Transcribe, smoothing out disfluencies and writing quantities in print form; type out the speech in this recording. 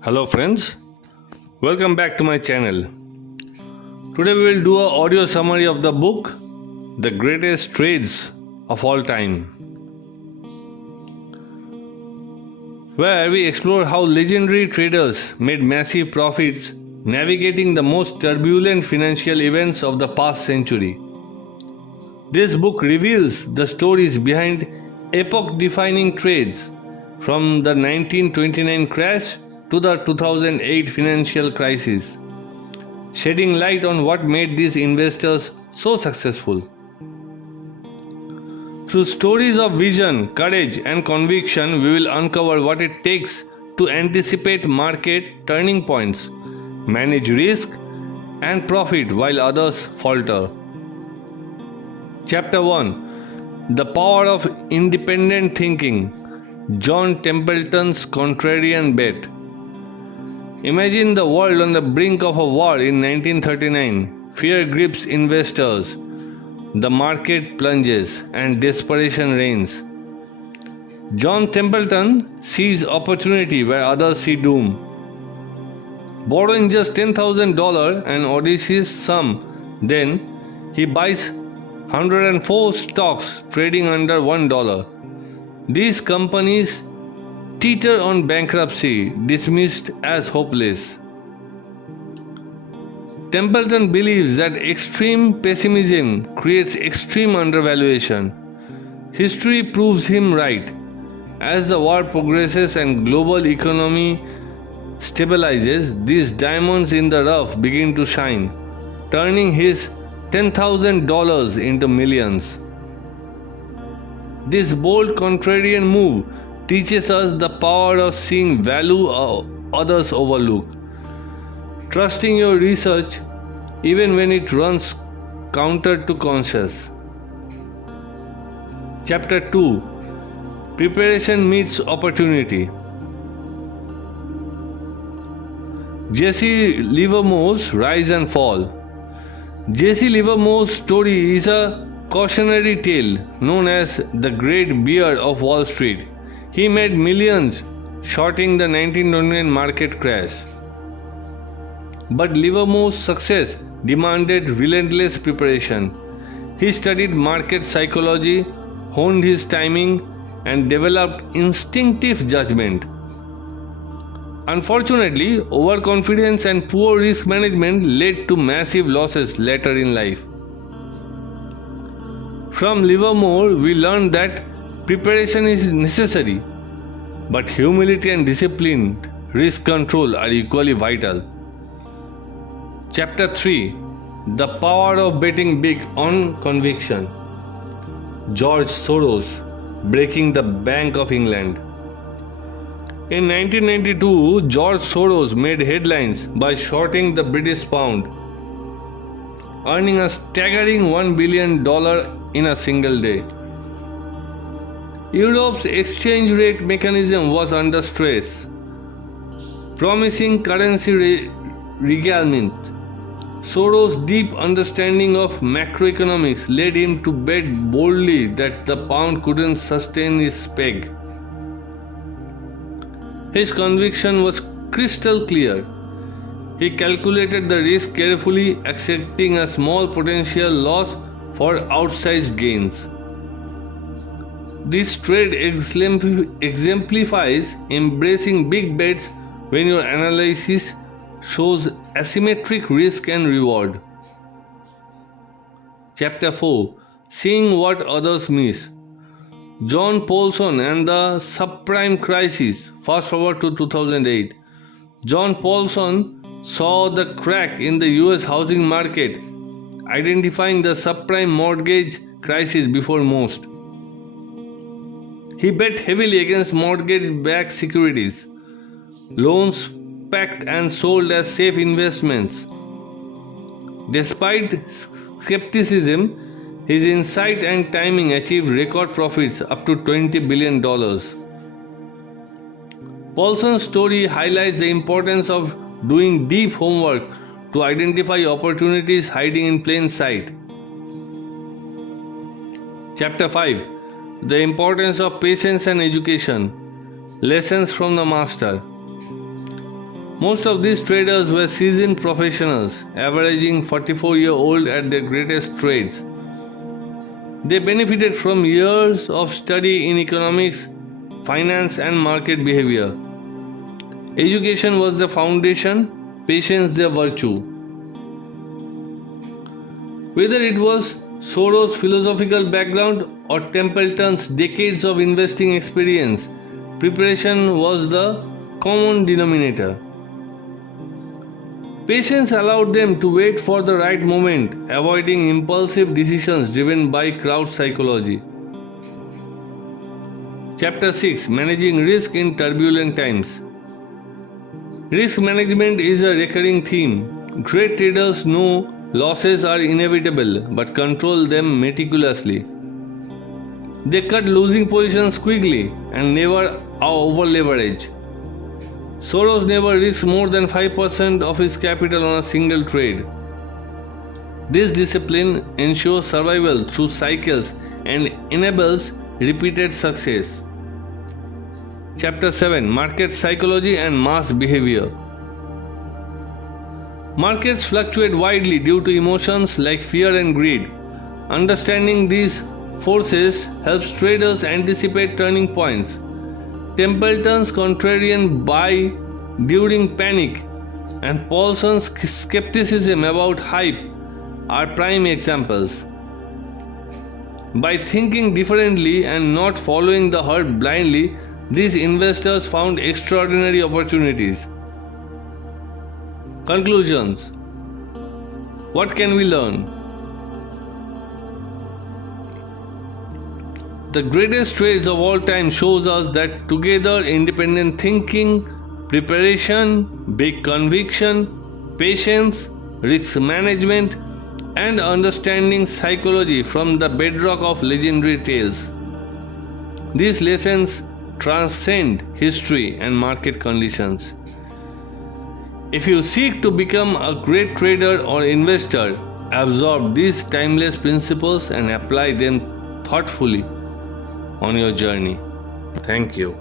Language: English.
Hello friends, welcome back to my channel. Today we will do an audio summary of the book The Greatest Trades of All Time, where we explore how legendary traders made massive profits navigating the most turbulent financial events of the past century. This book reveals the stories behind epoch-defining trades from the 1929 crash to the 2008 financial crisis, shedding light on what made these investors so successful. Through stories of vision, courage, and conviction, we will uncover what it takes to anticipate market turning points, manage risk, and profit while others falter. Chapter 1: The Power of Independent Thinking. John Templeton's Contrarian Bet. Imagine the world on the brink of a war in 1939. Fear grips investors. The market plunges and desperation reigns. John Templeton sees opportunity where others see doom. Borrowing just $10,000, an audacious sum, then he buys 104 stocks trading under $1. These companies teeter on bankruptcy, dismissed as hopeless. Templeton believes that extreme pessimism creates extreme undervaluation. History proves him right. As the war progresses and global economy stabilizes, these diamonds in the rough begin to shine, turning his $10,000 into millions. This bold contrarian move teaches us the power of seeing value others overlook, trusting your research even when it runs counter to conscience. Chapter 2: Preparation Meets Opportunity. Jesse Livermore's Rise and Fall. Jesse Livermore's story is a cautionary tale known as the Great Bear of Wall Street. He made millions shorting the 1929 market crash. But Livermore's success demanded relentless preparation. He studied market psychology, honed his timing, and developed instinctive judgment. Unfortunately, overconfidence and poor risk management led to massive losses later in life. From Livermore, we learned that preparation is necessary, but humility and disciplined risk control are equally vital. Chapter 3: The Power of Betting Big on Conviction. George Soros, Breaking the Bank of England. In 1992, George Soros made headlines by shorting the British pound, earning a staggering $1 billion in a single day. Europe's exchange rate mechanism was under stress, promising currency regalment. Soros' deep understanding of macroeconomics led him to bet boldly that the pound couldn't sustain its peg. His conviction was crystal clear. He calculated the risk carefully, accepting a small potential loss for outsized gains. This trade exemplifies embracing big bets when your analysis shows asymmetric risk and reward. Chapter 4: Seeing What Others Miss. John Paulson and the Subprime Crisis. Fast forward to 2008. John Paulson saw the crack in the US housing market, identifying the subprime mortgage crisis before most. He bet heavily against mortgage-backed securities, loans packed and sold as safe investments. Despite skepticism, his insight and timing achieved record profits up to $20 billion. Paulson's story highlights the importance of doing deep homework to identify opportunities hiding in plain sight. Chapter 5: The Importance of Patience and Education. Lessons from the Master. Most of these traders were seasoned professionals, averaging 44-year-old at their greatest trades. They benefited from years of study in economics, finance, and market behavior. Education was the foundation, patience their virtue. Whether it was Soros' philosophical background or Templeton's decades of investing experience, preparation was the common denominator. Patience allowed them to wait for the right moment, avoiding impulsive decisions driven by crowd psychology. Chapter 6: Managing Risk in Turbulent Times. Risk management is a recurring theme. Great traders know losses are inevitable but control them meticulously. They cut losing positions quickly and never over-leverage. Soros never risks more than 5% of his capital on a single trade. This discipline ensures survival through cycles and enables repeated success. Chapter 7: Market Psychology and Mass Behavior. Markets fluctuate widely due to emotions like fear and greed. Understanding these forces helps traders anticipate turning points. Templeton's contrarian buy during panic and Paulson's skepticism about hype are prime examples. By thinking differently and not following the herd blindly, these investors found extraordinary opportunities. Conclusions. What can we learn? The greatest trades of all time shows us that together independent thinking, preparation, big conviction, patience, risk management, and understanding psychology form the bedrock of legendary tales. These lessons transcend history and market conditions. If you seek to become a great trader or investor, absorb these timeless principles and apply them thoughtfully on your journey. Thank you.